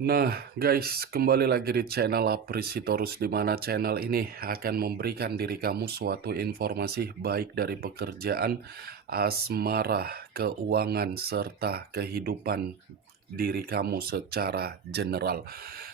Nah, guys, kembali lagi di channel Aprisitorus, di mana channel ini akan memberikan diri kamu suatu informasi baik dari pekerjaan, asmara, keuangan, serta kehidupan diri kamu secara general.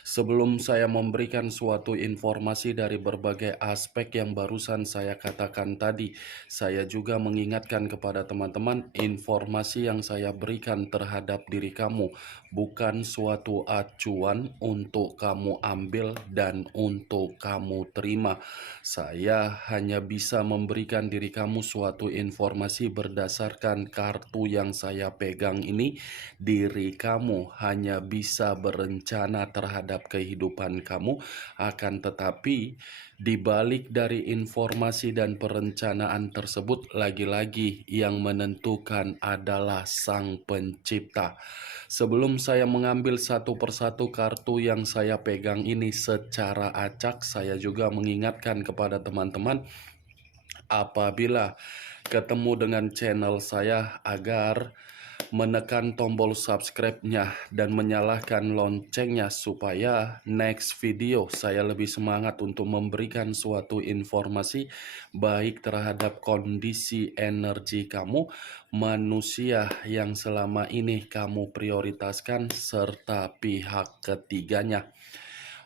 Sebelum saya memberikan suatu informasi dari berbagai aspek yang barusan saya katakan tadi, saya juga mengingatkan kepada teman-teman, informasi yang saya berikan terhadap diri kamu bukan suatu acuan untuk kamu ambil dan untuk kamu terima. Saya hanya bisa memberikan diri kamu suatu informasi berdasarkan kartu yang saya pegang ini. Diri kamu hanya bisa berencana terhadap kehidupan kamu, akan tetapi di balik dari informasi dan perencanaan tersebut, lagi-lagi yang menentukan adalah Sang Pencipta. Sebelum saya mengambil satu persatu kartu yang saya pegang ini secara acak, saya juga mengingatkan kepada teman-teman apabila ketemu dengan channel saya agar menekan tombol subscribe-nya dan menyalakan loncengnya supaya next video saya lebih semangat untuk memberikan suatu informasi baik terhadap kondisi energi kamu, manusia yang selama ini kamu prioritaskan, serta pihak ketiganya.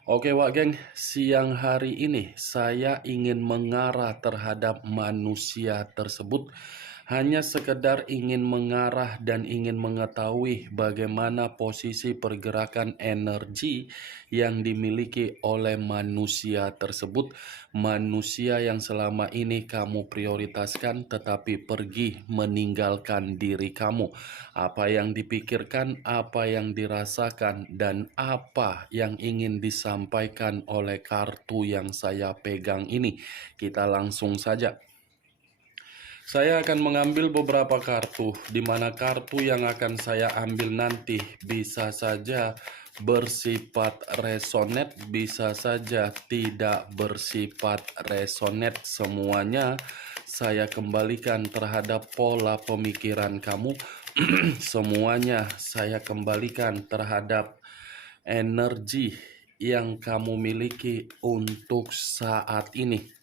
Oke Wak Geng, siang hari ini saya ingin mengarah terhadap manusia tersebut. Hanya sekedar ingin mengarah dan ingin mengetahui bagaimana posisi pergerakan energi yang dimiliki oleh manusia tersebut. Manusia yang selama ini kamu prioritaskan tetapi pergi meninggalkan diri kamu. Apa yang dipikirkan, apa yang dirasakan, dan apa yang ingin disampaikan oleh kartu yang saya pegang ini. Kita langsung saja. Saya akan mengambil beberapa kartu, di mana kartu yang akan saya ambil nanti bisa saja bersifat resonate, bisa saja tidak bersifat resonate. Semuanya saya kembalikan terhadap pola pemikiran kamu. Semuanya saya kembalikan terhadap energi yang kamu miliki untuk saat ini.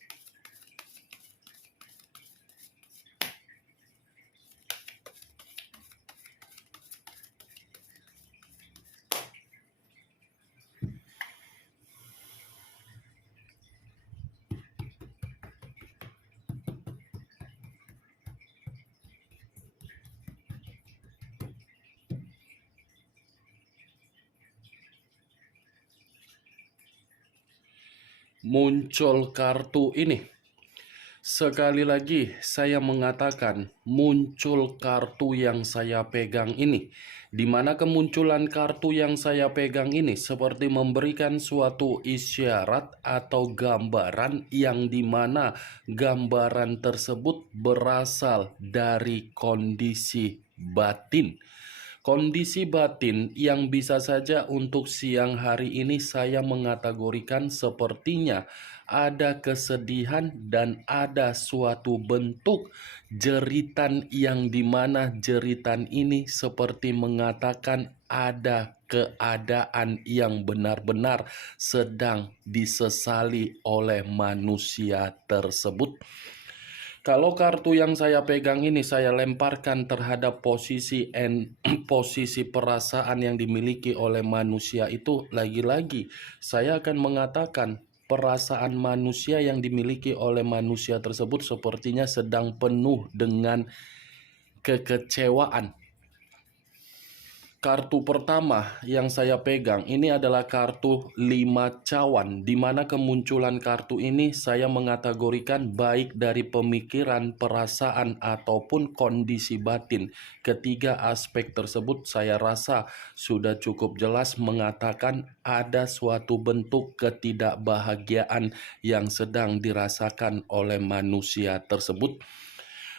Muncul kartu ini. Sekali lagi saya mengatakan muncul kartu yang saya pegang ini. Di mana kemunculan kartu yang saya pegang ini seperti memberikan suatu isyarat atau gambaran yang dimana gambaran tersebut berasal dari kondisi batin. Kondisi batin yang bisa saja untuk siang hari ini saya mengategorikan sepertinya ada kesedihan dan ada suatu bentuk jeritan yang dimana jeritan ini seperti mengatakan ada keadaan yang benar-benar sedang disesali oleh manusia tersebut. Kalau kartu yang saya pegang ini saya lemparkan terhadap posisi perasaan yang dimiliki oleh manusia itu, lagi-lagi saya akan mengatakan perasaan manusia yang dimiliki oleh manusia tersebut sepertinya sedang penuh dengan kekecewaan. Kartu pertama yang saya pegang ini adalah kartu 5 cawan, di mana kemunculan kartu ini saya mengategorikan baik dari pemikiran, perasaan, ataupun kondisi batin. Ketiga aspek tersebut saya rasa sudah cukup jelas mengatakan ada suatu bentuk ketidakbahagiaan yang sedang dirasakan oleh manusia tersebut.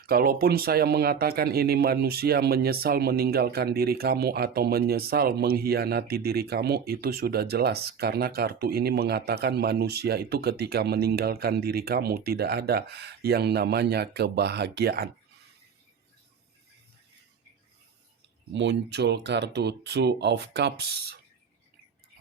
Kalaupun saya mengatakan ini manusia menyesal meninggalkan diri kamu atau menyesal mengkhianati diri kamu, itu sudah jelas. Karena kartu ini mengatakan manusia itu ketika meninggalkan diri kamu tidak ada yang namanya kebahagiaan. Muncul kartu Two of Cups.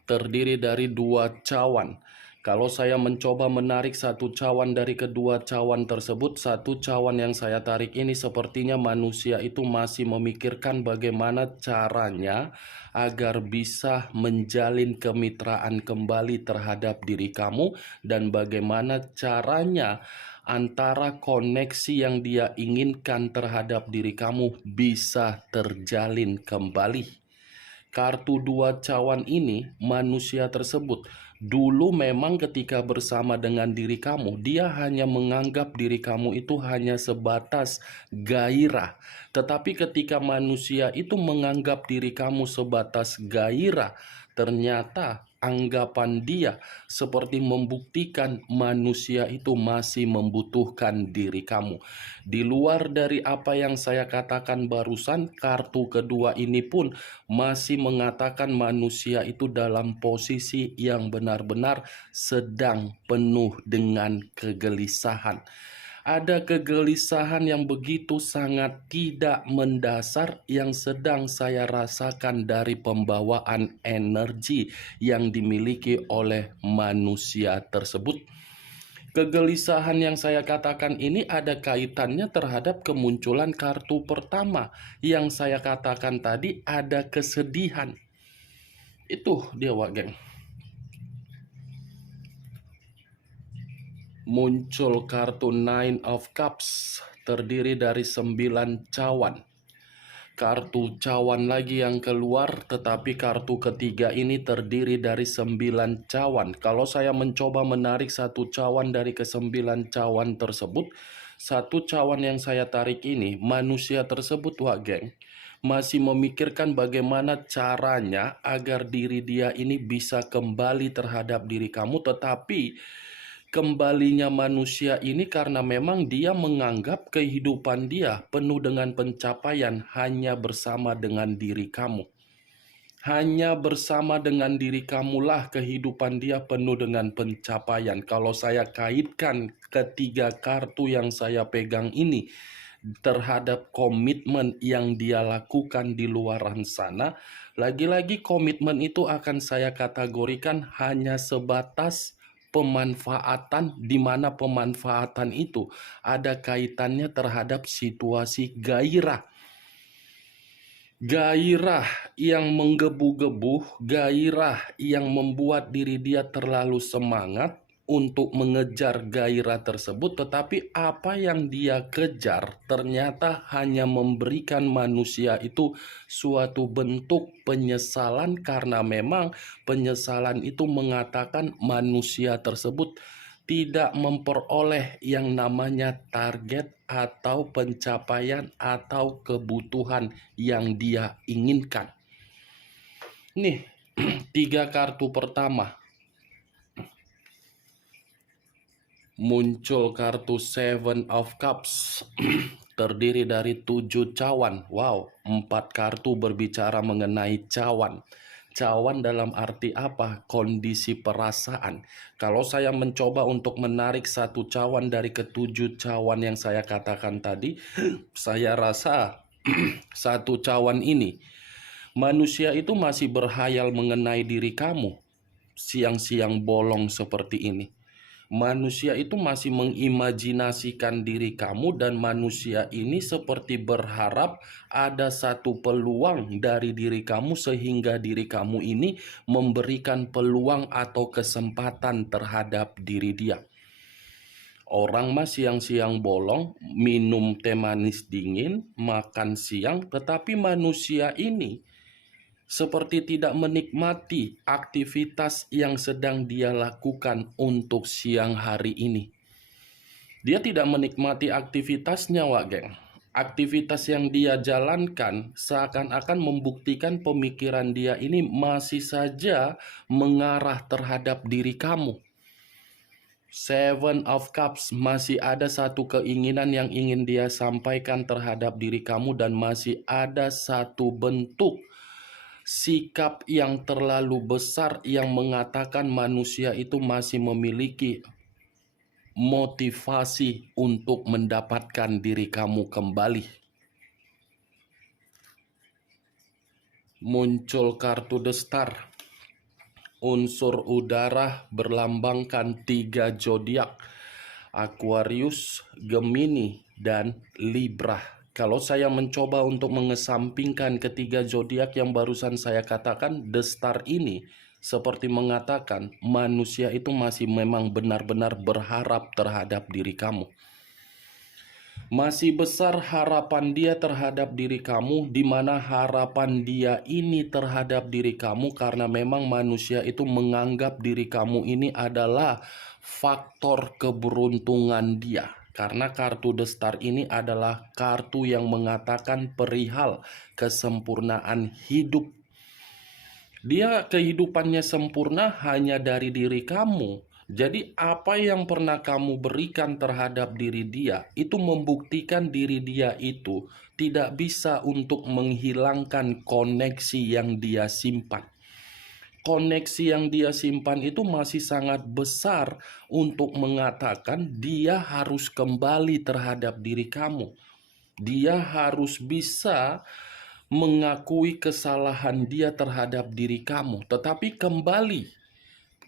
terdiri dari dua cawan. Kalau saya mencoba menarik satu cawan dari kedua cawan tersebut, satu cawan yang saya tarik ini sepertinya manusia itu masih memikirkan bagaimana caranya agar bisa menjalin kemitraan kembali terhadap diri kamu dan bagaimana caranya antara koneksi yang dia inginkan terhadap diri kamu bisa terjalin kembali. Kartu dua cawan ini, manusia tersebut dulu memang ketika bersama dengan diri kamu, dia hanya menganggap diri kamu itu hanya sebatas gairah. Tetapi ketika manusia itu menganggap diri kamu sebatas gairah, ternyata anggapan dia seperti membuktikan manusia itu masih membutuhkan diri kamu. Di luar dari apa yang saya katakan barusan, kartu kedua ini pun masih mengatakan manusia itu dalam posisi yang benar-benar sedang penuh dengan kegelisahan. Ada kegelisahan yang begitu sangat tidak mendasar yang sedang saya rasakan dari pembawaan energi yang dimiliki oleh manusia tersebut. Kegelisahan yang saya katakan ini ada kaitannya terhadap kemunculan kartu pertama. Yang saya katakan tadi ada kesedihan. Itu dia, Wak Geng. Muncul kartu Nine of Cups, terdiri dari 9 cawan. Kartu cawan lagi yang keluar, tetapi kartu ketiga ini terdiri dari 9 cawan. Kalau saya mencoba menarik satu cawan dari ke-9 cawan tersebut, satu cawan yang saya tarik ini, manusia tersebut, Wak Geng, masih memikirkan bagaimana caranya agar diri dia ini bisa kembali terhadap diri kamu, tetapi kembalinya manusia ini karena memang dia menganggap kehidupan dia penuh dengan pencapaian hanya bersama dengan diri kamu. Hanya bersama dengan diri kamulah kehidupan dia penuh dengan pencapaian. Kalau saya kaitkan ketiga kartu yang saya pegang ini terhadap komitmen yang dia lakukan di luaran sana, lagi-lagi komitmen itu akan saya kategorikan hanya sebatas pemanfaatan, di mana pemanfaatan itu ada kaitannya terhadap situasi gairah. Gairah yang menggebu-gebu, gairah yang membuat diri dia terlalu semangat untuk mengejar gairah tersebut, tetapi apa yang dia kejar ternyata hanya memberikan manusia itu suatu bentuk penyesalan, karena memang penyesalan itu mengatakan manusia tersebut tidak memperoleh yang namanya target atau pencapaian atau kebutuhan yang dia inginkan. Nih, tiga kartu pertama. Muncul kartu Seven of Cups, terdiri dari 7 cawan. Wow, 4 kartu berbicara mengenai cawan. Cawan dalam arti apa? Kondisi perasaan. Kalau saya mencoba untuk menarik satu cawan dari ketujuh cawan yang saya katakan tadi, saya rasa satu cawan ini, manusia itu masih berhayal mengenai diri kamu. Siang-siang bolong seperti ini. Manusia itu masih mengimajinasikan diri kamu, dan manusia ini seperti berharap ada satu peluang dari diri kamu sehingga diri kamu ini memberikan peluang atau kesempatan terhadap diri dia. Orang mah siang-siang bolong, minum teh manis dingin, makan siang, tetapi manusia ini seperti tidak menikmati aktivitas yang sedang dia lakukan untuk siang hari ini. Dia tidak menikmati aktivitasnya, Wak Geng. Aktivitas yang dia jalankan seakan-akan membuktikan pemikiran dia ini masih saja mengarah terhadap diri kamu. Seven of Cups, masih ada satu keinginan yang ingin dia sampaikan terhadap diri kamu, dan masih ada satu bentuk sikap yang terlalu besar yang mengatakan manusia itu masih memiliki motivasi untuk mendapatkan diri kamu kembali. Muncul kartu The Star. Unsur udara berlambangkan 3 zodiak: Aquarius, Gemini, dan Libra. Kalau saya mencoba untuk mengesampingkan ketiga zodiak yang barusan saya katakan, The Star ini seperti mengatakan manusia itu masih memang benar-benar berharap terhadap diri kamu. Masih besar harapan dia terhadap diri kamu, di mana harapan dia ini terhadap diri kamu karena memang manusia itu menganggap diri kamu ini adalah faktor keberuntungan dia. Karena kartu The Star ini adalah kartu yang mengatakan perihal kesempurnaan hidup. Dia kehidupannya sempurna hanya dari diri kamu. Jadi apa yang pernah kamu berikan terhadap diri dia, itu membuktikan diri dia itu tidak bisa untuk menghilangkan koneksi yang dia simpan. Koneksi yang dia simpan itu masih sangat besar untuk mengatakan dia harus kembali terhadap diri kamu. Dia harus bisa mengakui kesalahan dia terhadap diri kamu, tetapi kembali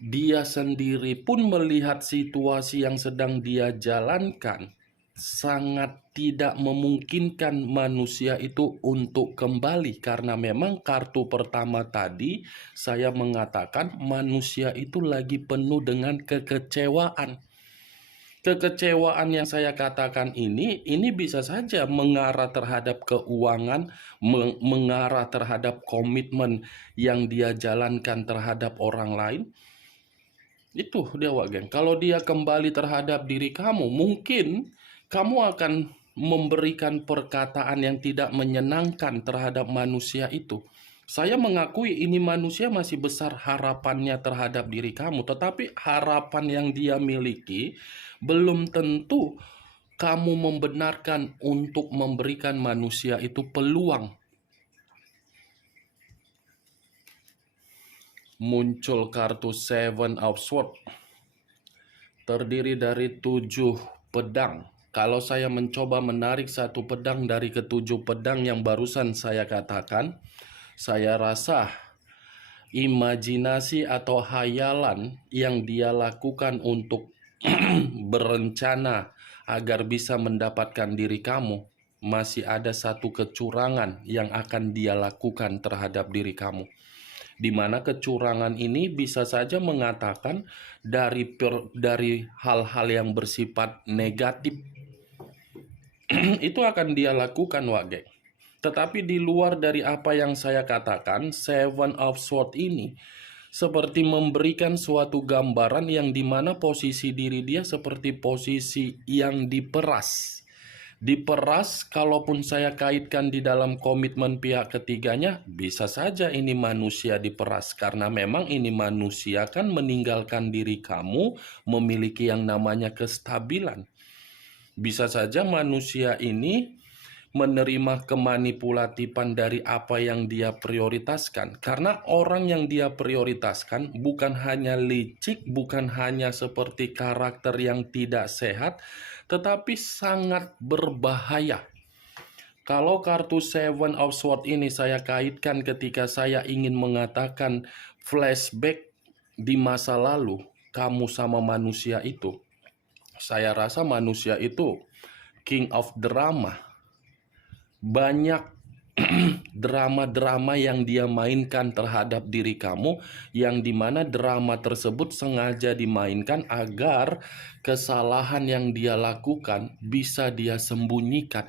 dia sendiri pun melihat situasi yang sedang dia jalankan sangat tidak memungkinkan manusia itu untuk kembali, karena memang kartu pertama tadi saya mengatakan manusia itu lagi penuh dengan kekecewaan. Kekecewaan yang saya katakan ini bisa saja mengarah terhadap keuangan, mengarah terhadap komitmen yang dia jalankan terhadap orang lain. Itu dia, Wak Geng. Kalau dia kembali terhadap diri kamu, mungkin kamu akan memberikan perkataan yang tidak menyenangkan terhadap manusia itu. Saya mengakui ini manusia masih besar harapannya terhadap diri kamu, tetapi harapan yang dia miliki belum tentu kamu membenarkan untuk memberikan manusia itu peluang. Muncul kartu Seven of Swords, terdiri dari 7 pedang. Kalau saya mencoba menarik satu pedang dari ketujuh pedang yang barusan saya katakan, saya rasa imajinasi atau hayalan yang dia lakukan untuk berencana agar bisa mendapatkan diri kamu, masih ada satu kecurangan yang akan dia lakukan terhadap diri kamu, di mana kecurangan ini bisa saja mengatakan dari hal-hal yang bersifat negatif. Itu akan dia lakukan, Wage. Tetapi di luar dari apa yang saya katakan, Seven of Swords ini seperti memberikan suatu gambaran yang dimana posisi diri dia seperti posisi yang diperas. Diperas, kalaupun saya kaitkan di dalam komitmen pihak ketiganya, bisa saja ini manusia diperas. Karena memang ini manusia kan meninggalkan diri kamu, memiliki yang namanya kestabilan. Bisa saja manusia ini menerima kemanipulatifan dari apa yang dia prioritaskan. Karena orang yang dia prioritaskan bukan hanya licik, bukan hanya seperti karakter yang tidak sehat, tetapi sangat berbahaya. Kalau kartu Seven of Swords ini saya kaitkan ketika saya ingin mengatakan flashback di masa lalu, kamu sama manusia itu, saya rasa manusia itu king of drama. Banyak drama-drama yang dia mainkan terhadap diri kamu, yang dimana drama tersebut sengaja dimainkan agar kesalahan yang dia lakukan bisa dia sembunyikan.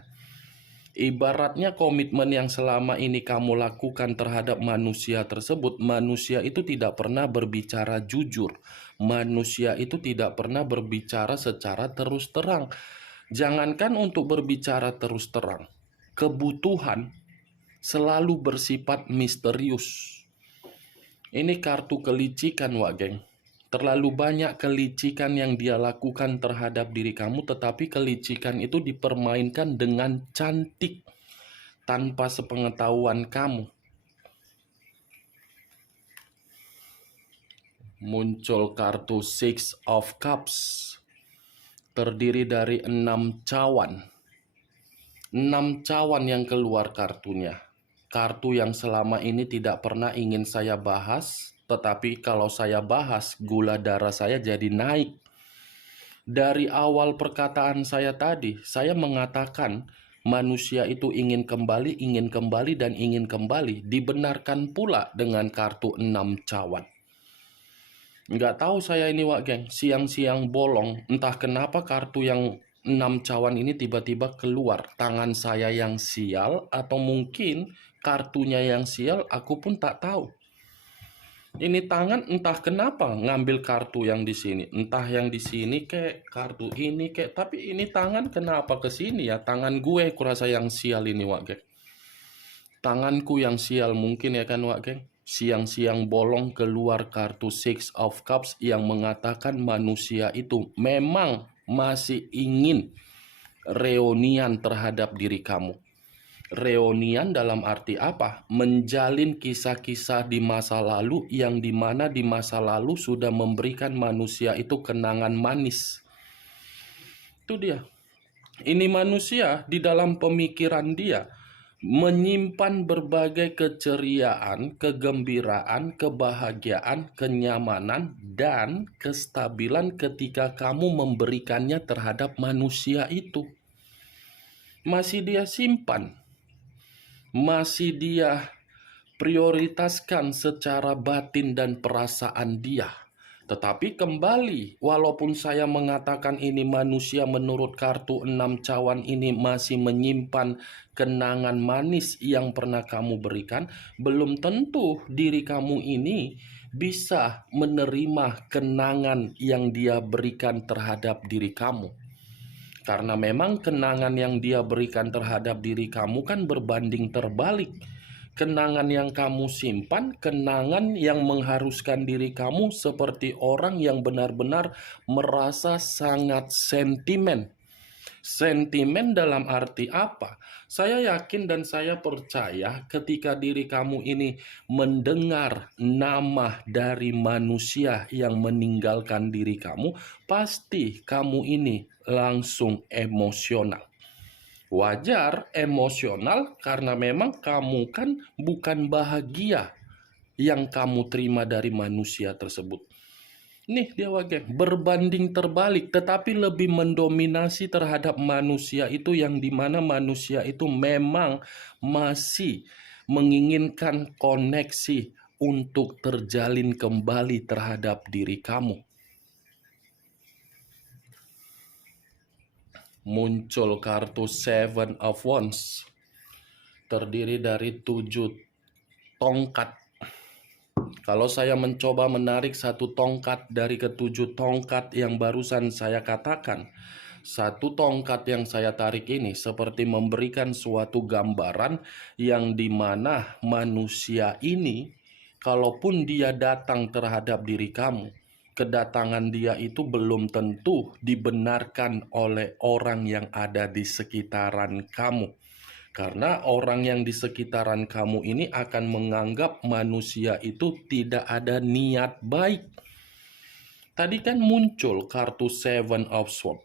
Ibaratnya komitmen yang selama ini kamu lakukan terhadap manusia tersebut, manusia itu tidak pernah berbicara jujur. Manusia itu tidak pernah berbicara secara terus terang. Jangankan untuk berbicara terus terang, kebutuhan selalu bersifat misterius. Ini kartu kelicikan, Wak Geng. Terlalu banyak kelicikan yang dia lakukan terhadap diri kamu, tetapi kelicikan itu dipermainkan dengan cantik tanpa sepengetahuan kamu. Muncul kartu Six of Cups, terdiri dari 6 cawan. 6 cawan yang keluar kartunya. Kartu yang selama ini tidak pernah ingin saya bahas, tetapi kalau saya bahas, gula darah saya jadi naik. Dari awal perkataan saya tadi, saya mengatakan manusia itu ingin kembali, dan ingin kembali. Dibenarkan pula dengan kartu 6 cawan. Nggak tahu saya ini, Wak Geng, siang-siang bolong, entah kenapa kartu yang 6 cawan ini tiba-tiba keluar. Tangan saya yang sial, atau mungkin kartunya yang sial, aku pun tak tahu. Ini tangan entah kenapa ngambil kartu yang di sini, entah yang di sini kek, kartu ini kek, tapi ini tangan kenapa ke sini ya? Tangan gue kurasa yang sial ini, Wak Geng. Tanganku yang sial mungkin ya kan, Wak Geng. Siang-siang bolong keluar kartu Six of Cups yang mengatakan manusia itu memang masih ingin reunian terhadap diri kamu. Reunian dalam arti apa? Menjalin kisah-kisah di masa lalu yang dimana di masa lalu sudah memberikan manusia itu kenangan manis. Itu dia. Ini manusia di dalam pemikiran dia menyimpan berbagai keceriaan, kegembiraan, kebahagiaan, kenyamanan, dan kestabilan ketika kamu memberikannya terhadap manusia itu. Masih dia simpan. Masih dia prioritaskan secara batin dan perasaan dia. Tetapi kembali, walaupun saya mengatakan ini manusia menurut kartu 6 cawan ini masih menyimpan kenangan manis yang pernah kamu berikan, belum tentu diri kamu ini bisa menerima kenangan yang dia berikan terhadap diri kamu. Karena memang kenangan yang dia berikan terhadap diri kamu kan berbanding terbalik. Kenangan yang kamu simpan, kenangan yang mengharuskan diri kamu seperti orang yang benar-benar merasa sangat sentimen. Sentimen dalam arti apa? Saya yakin dan saya percaya ketika diri kamu ini mendengar nama dari manusia yang meninggalkan diri kamu, pasti kamu ini langsung emosional. Wajar emosional karena memang kamu kan bukan bahagia yang kamu terima dari manusia tersebut. Nih dia, Wak, berbanding terbalik, tetapi lebih mendominasi terhadap manusia itu yang dimana manusia itu memang masih menginginkan koneksi untuk terjalin kembali terhadap diri kamu. Muncul kartu Seven of Wands, terdiri dari 7 tongkat. Kalau saya mencoba menarik satu tongkat dari ketujuh tongkat yang barusan saya katakan, satu tongkat yang saya tarik ini seperti memberikan suatu gambaran yang dimana manusia ini, kalaupun dia datang terhadap diri kamu, kedatangan dia itu belum tentu dibenarkan oleh orang yang ada di sekitaran kamu. Karena orang yang di sekitaran kamu ini akan menganggap manusia itu tidak ada niat baik. Tadi kan muncul kartu Seven of Swords.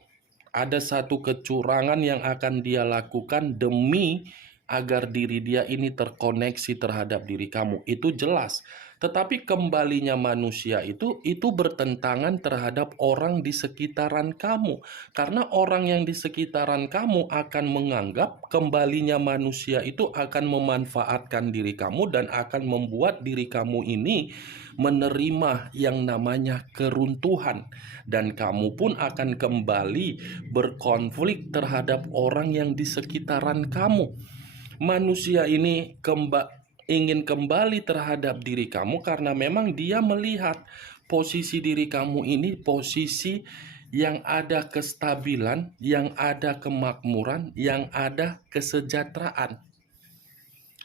Ada satu kecurangan yang akan dia lakukan demi agar diri dia ini terkoneksi terhadap diri kamu. Itu jelas. Tetapi kembalinya manusia itu bertentangan terhadap orang di sekitaran kamu. Karena orang yang di sekitaran kamu akan menganggap kembalinya manusia itu akan memanfaatkan diri kamu dan akan membuat diri kamu ini menerima yang namanya keruntuhan. Dan kamu pun akan kembali berkonflik terhadap orang yang di sekitaran kamu. Manusia ini ingin kembali terhadap diri kamu karena memang dia melihat posisi diri kamu ini posisi yang ada kestabilan, yang ada kemakmuran, yang ada kesejahteraan.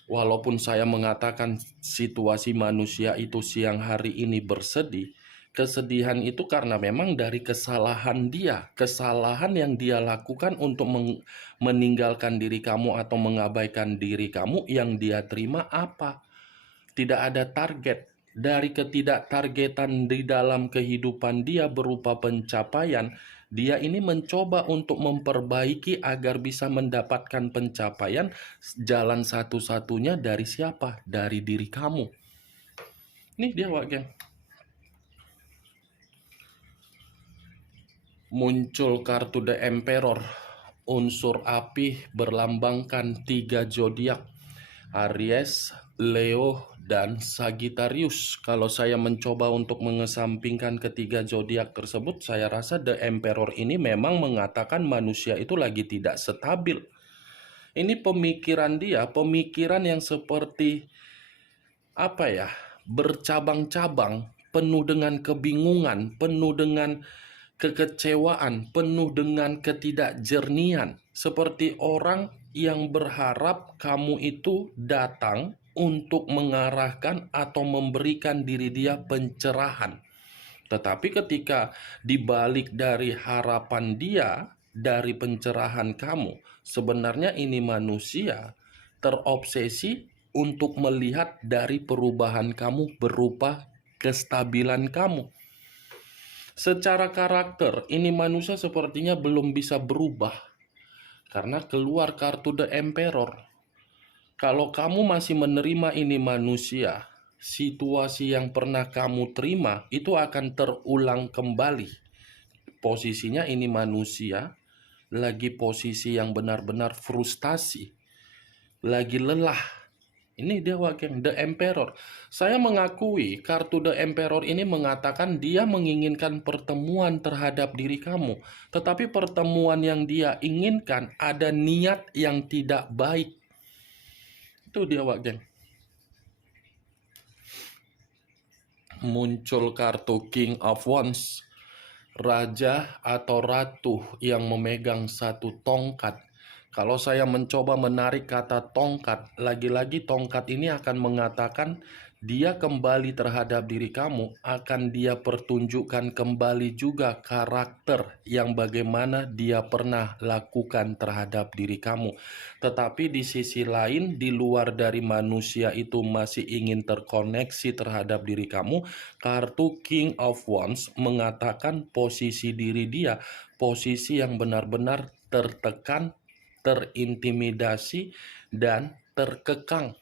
Walaupun saya mengatakan situasi manusia itu siang hari ini bersedih, kesedihan itu karena memang dari kesalahan dia, kesalahan yang dia lakukan untuk meninggalkan diri kamu atau mengabaikan diri kamu. Yang dia terima apa? Tidak ada target. Dari ketidaktargetan di dalam kehidupan dia berupa pencapaian, dia ini mencoba untuk memperbaiki agar bisa mendapatkan pencapaian. Jalan satu-satunya dari siapa? Dari diri kamu. Nih dia Wak geng. Muncul kartu The Emperor. Unsur api berlambangkan 3 zodiak. Aries, Leo, dan Sagittarius. Kalau saya mencoba untuk mengesampingkan ketiga zodiak tersebut, saya rasa The Emperor ini memang mengatakan manusia itu lagi tidak stabil. Ini pemikiran dia, pemikiran yang seperti apa ya, bercabang-cabang, penuh dengan kebingungan, penuh dengan kekecewaan, penuh dengan ketidakjernihan, seperti orang yang berharap kamu itu datang untuk mengarahkan atau memberikan diri dia pencerahan. Tetapi ketika dibalik dari harapan dia, dari pencerahan kamu, sebenarnya ini manusia terobsesi untuk melihat dari perubahan kamu berupa kestabilan kamu. Secara karakter, ini manusia sepertinya belum bisa berubah karena keluar kartu The Emperor. Kalau kamu masih menerima ini manusia, situasi yang pernah kamu terima itu akan terulang kembali. Posisinya ini manusia lagi posisi yang benar-benar frustasi, lagi lelah. Ini dia Wak The Emperor. Saya mengakui kartu The Emperor ini mengatakan dia menginginkan pertemuan terhadap diri kamu. Tetapi pertemuan yang dia inginkan ada niat yang tidak baik. Itu dia Wak Muncul kartu King of Wands. Raja atau ratu yang memegang satu tongkat. Kalau saya mencoba menarik kata tongkat, lagi-lagi tongkat ini akan mengatakan dia kembali terhadap diri kamu, akan dia pertunjukkan kembali juga karakter yang bagaimana dia pernah lakukan terhadap diri kamu. Tetapi di sisi lain, di luar dari manusia itu masih ingin terkoneksi terhadap diri kamu, kartu King of Wands mengatakan posisi diri dia, posisi yang benar-benar tertekan, terintimidasi, dan terkekang.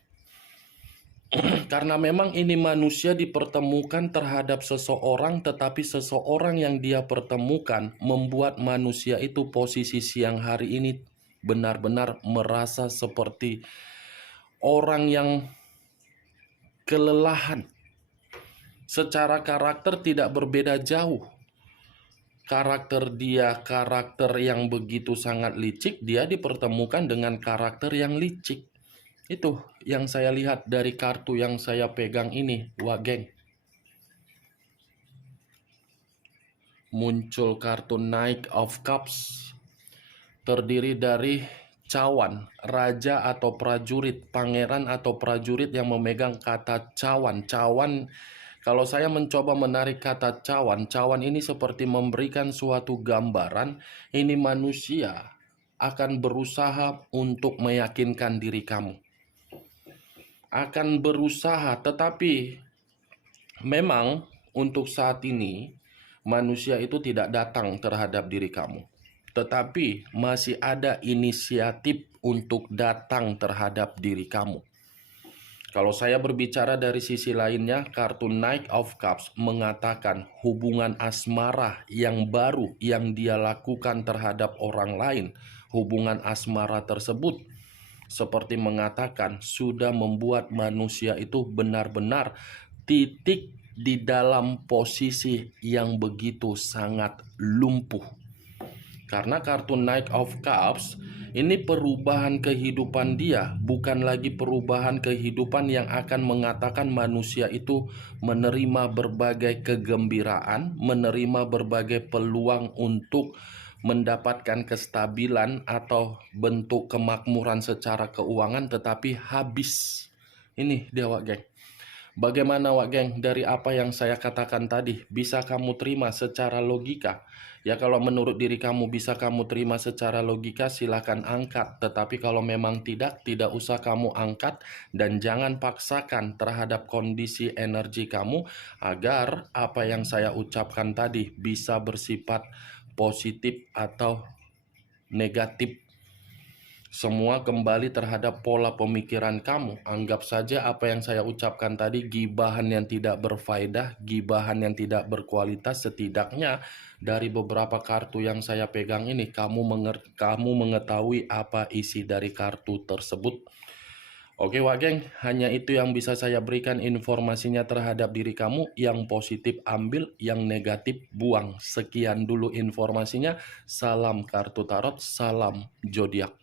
Karena memang ini manusia dipertemukan terhadap seseorang, tetapi seseorang yang dia pertemukan membuat manusia itu posisi siang hari ini benar-benar merasa seperti orang yang kelelahan. Secara karakter tidak berbeda jauh. Karakter dia, karakter yang begitu sangat licik, dia dipertemukan dengan karakter yang licik. Itu yang saya lihat dari kartu yang saya pegang ini, Wak geng. Muncul kartu Knight of Cups. Terdiri dari cawan, raja atau prajurit, pangeran atau prajurit yang memegang kata cawan. Cawan, kalau saya mencoba menarik kata cawan, cawan ini seperti memberikan suatu gambaran, ini manusia akan berusaha untuk meyakinkan diri kamu. Akan berusaha, tetapi memang untuk saat ini manusia itu tidak datang terhadap diri kamu. Tetapi masih ada inisiatif untuk datang terhadap diri kamu. Kalau saya berbicara dari sisi lainnya, kartu Knight of Cups mengatakan hubungan asmara yang baru yang dia lakukan terhadap orang lain. Hubungan asmara tersebut seperti mengatakan sudah membuat manusia itu benar-benar titik di dalam posisi yang begitu sangat lumpuh. Karena kartu Knight of Cups ini perubahan kehidupan dia, bukan lagi perubahan kehidupan yang akan mengatakan manusia itu menerima berbagai kegembiraan, menerima berbagai peluang untuk mendapatkan kestabilan atau bentuk kemakmuran secara keuangan, tetapi habis. Ini dia Wak geng. Bagaimana Wak geng, dari apa yang saya katakan tadi, bisa kamu terima secara logika? Ya kalau menurut diri kamu bisa kamu terima secara logika, silahkan angkat. Tetapi kalau memang tidak usah kamu angkat. Dan jangan paksakan terhadap kondisi energi kamu, agar apa yang saya ucapkan tadi bisa bersifat positif atau negatif. Semua kembali terhadap pola pemikiran kamu. Anggap saja apa yang saya ucapkan tadi gibahan yang tidak berfaedah, gibahan yang tidak berkualitas. Setidaknya dari beberapa kartu yang saya pegang ini, kamu mengetahui apa isi dari kartu tersebut. Oke Wak Geng, hanya itu yang bisa saya berikan informasinya terhadap diri kamu. Yang positif ambil, yang negatif buang. Sekian dulu informasinya. Salam kartu tarot, salam zodiak.